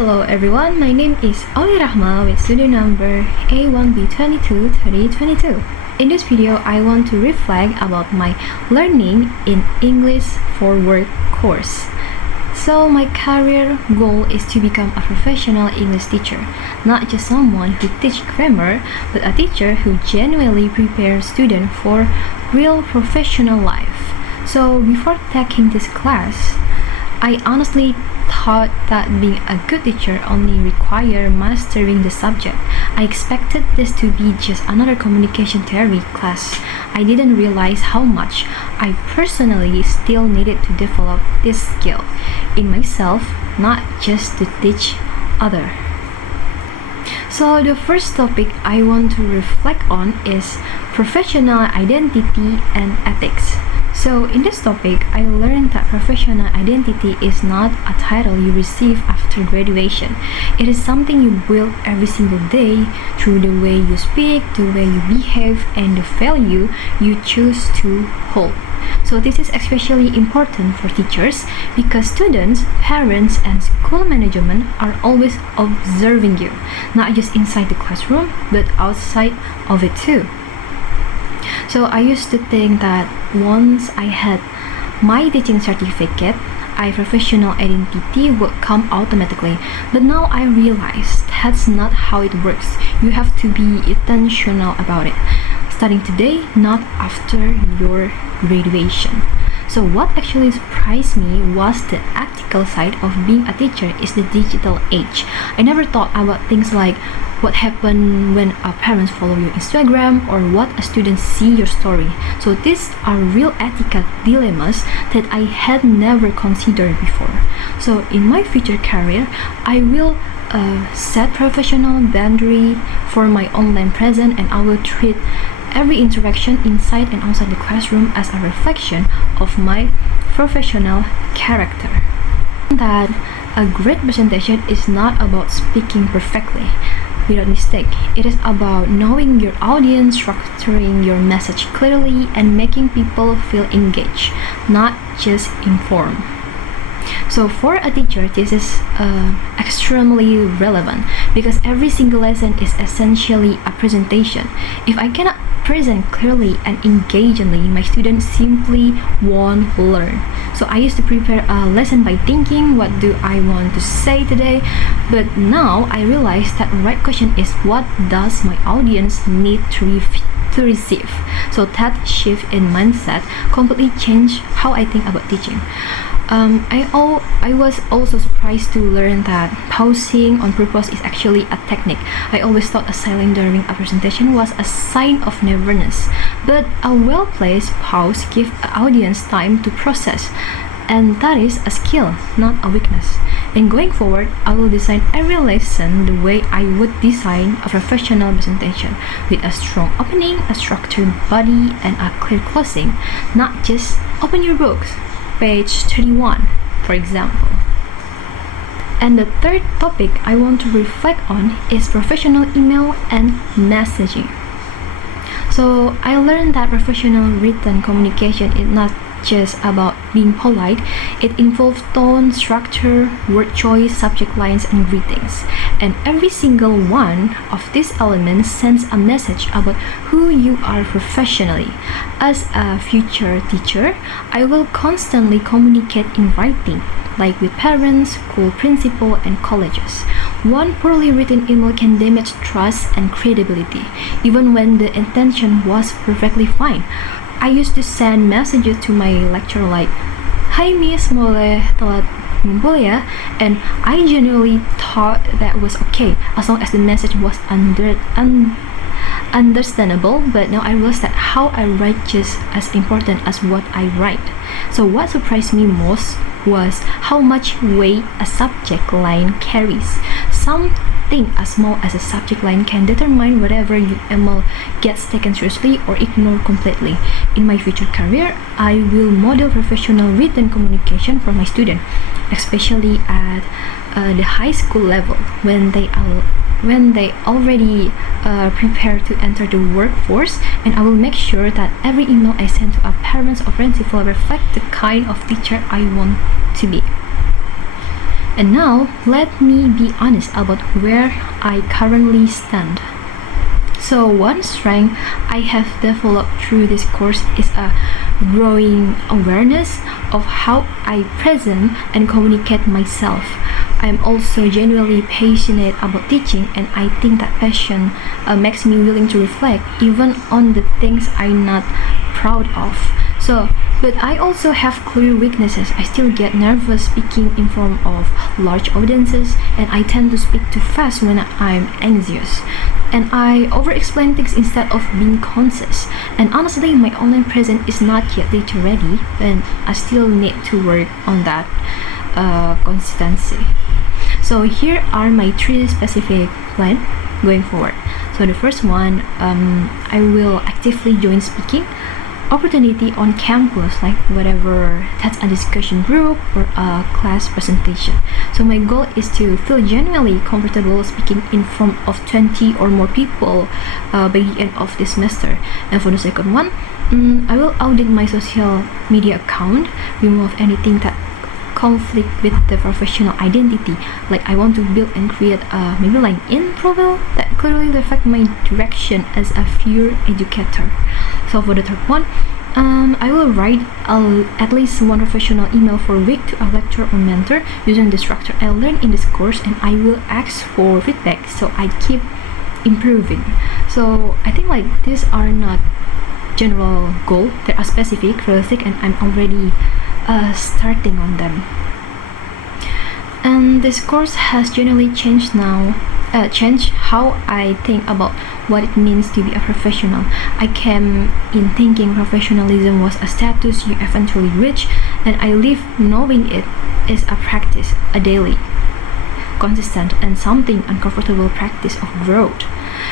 Hello everyone, my name is Rahma with student number A1B223022. In this video, I want to reflect about my learning in English for Work course. So my career goal is to become a professional English teacher, not just someone who teaches grammar, but a teacher who genuinely prepares students for real professional life. So before taking this class, I honestly thought that being a good teacher only required mastering the subject. I expected this to be just another communication theory class. I didn't realize how much I personally still needed to develop this skill in myself, not just to teach others. So the first topic I want to reflect on is professional identity and ethics. So in this topic, I learned that professional identity is not a title you receive after graduation. It is something you build every single day through the way you speak, the way you behave, and the value you choose to hold. So this is especially important for teachers because students, parents, and school management are always observing you, not just inside the classroom, but outside of it too. So I used to think that once I had my teaching certificate, my professional identity would come automatically. But now I realize that's not how it works. You have to be intentional about it. Starting today, not after your graduation. So what actually surprised me was the ethical side of being a teacher is the digital age. I never thought about things like what happens when a parents follow your Instagram or what a student see your story. So these are real ethical dilemmas that I had never considered before. So in my future career, I will set professional boundary for my online presence, and I will treat every interaction inside and outside the classroom as a reflection of my professional character. That a great presentation is not about speaking perfectly without mistake. It is about knowing your audience, structuring your message clearly, and making people feel engaged, not just informed. So for a teacher, this is extremely relevant because every single lesson is essentially a presentation. If I cannot present clearly and engagingly, my students simply won't learn. So I used to prepare a lesson by thinking, what do I want to say today? But now I realize that the right question is, what does my audience need to receive? So that shift in mindset completely changed how I think about teaching. I was also surprised to learn that pausing on purpose is actually a technique. I always thought a silence during a presentation was a sign of nervousness, but a well-placed pause gives the audience time to process, and that is a skill, not a weakness. And going forward, I will design every lesson the way I would design a professional presentation, with a strong opening, a structured body, and a clear closing, not just open your books. Page 31, for example. And the third topic I want to reflect on is professional email and messaging. So I learned that professional written communication is not just about being polite. It involves tone, structure, word choice, subject lines, and greetings. And every single one of these elements sends a message about who you are professionally. As a future teacher, I will constantly communicate in writing, like with parents, school principal, and colleges. One poorly written email can damage trust and credibility, even when the intention was perfectly fine. I used to send messages to my lecturer like, "Hi Miss, boleh telat ngumpul ya?" And I genuinely thought that was okay as long as the message was understandable. But now I realize that how I write just as important as what I write. So what surprised me most was how much weight a subject line carries. Something as small as a subject line can determine whether your email gets taken seriously or ignored completely. In my future career, I will model professional written communication for my students, especially at the high school level when they already prepare to enter the workforce, and I will make sure that every email I send to a parents or principal reflect the kind of teacher I want to be. And now, let me be honest about where I currently stand. So one strength I have developed through this course is a growing awareness of how I present and communicate myself. I am also genuinely passionate about teaching, and I think that passion makes me willing to reflect even on the things I'm not proud of. But I also have clear weaknesses. I still get nervous speaking in front of large audiences, and I tend to speak too fast when I'm anxious. And I over-explain things instead of being concise. And honestly, my online presence is not yet teacher ready, and I still need to work on that consistency. So here are my 3 specific plans going forward. So the first one, I will actively join speaking opportunity on campus, like whatever that's a discussion group or a class presentation. So my goal is to feel genuinely comfortable speaking in front of 20 or more people by the end of this semester. And for the second one, I will audit my social media account, remove anything that conflict with the professional identity. Like I want to build and create a maybe LinkedIn profile that clearly reflect my direction as a pure educator. So for the third one, I will write at least one professional email per week to a lecturer or mentor using the structure I learned in this course, and I will ask for feedback so I keep improving. So I think like these are not general goal, they are specific, realistic, and I'm already starting on them. And this course has generally changed how I think about what it means to be a professional. I came in thinking professionalism was a status you eventually reach, and I leave knowing it is a practice, a daily, consistent, and something uncomfortable practice of growth.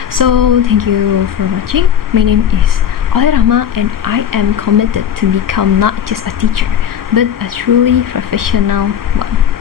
So thank you for watching. My name is Rahma, and I am committed to become not just a teacher, but a truly professional one.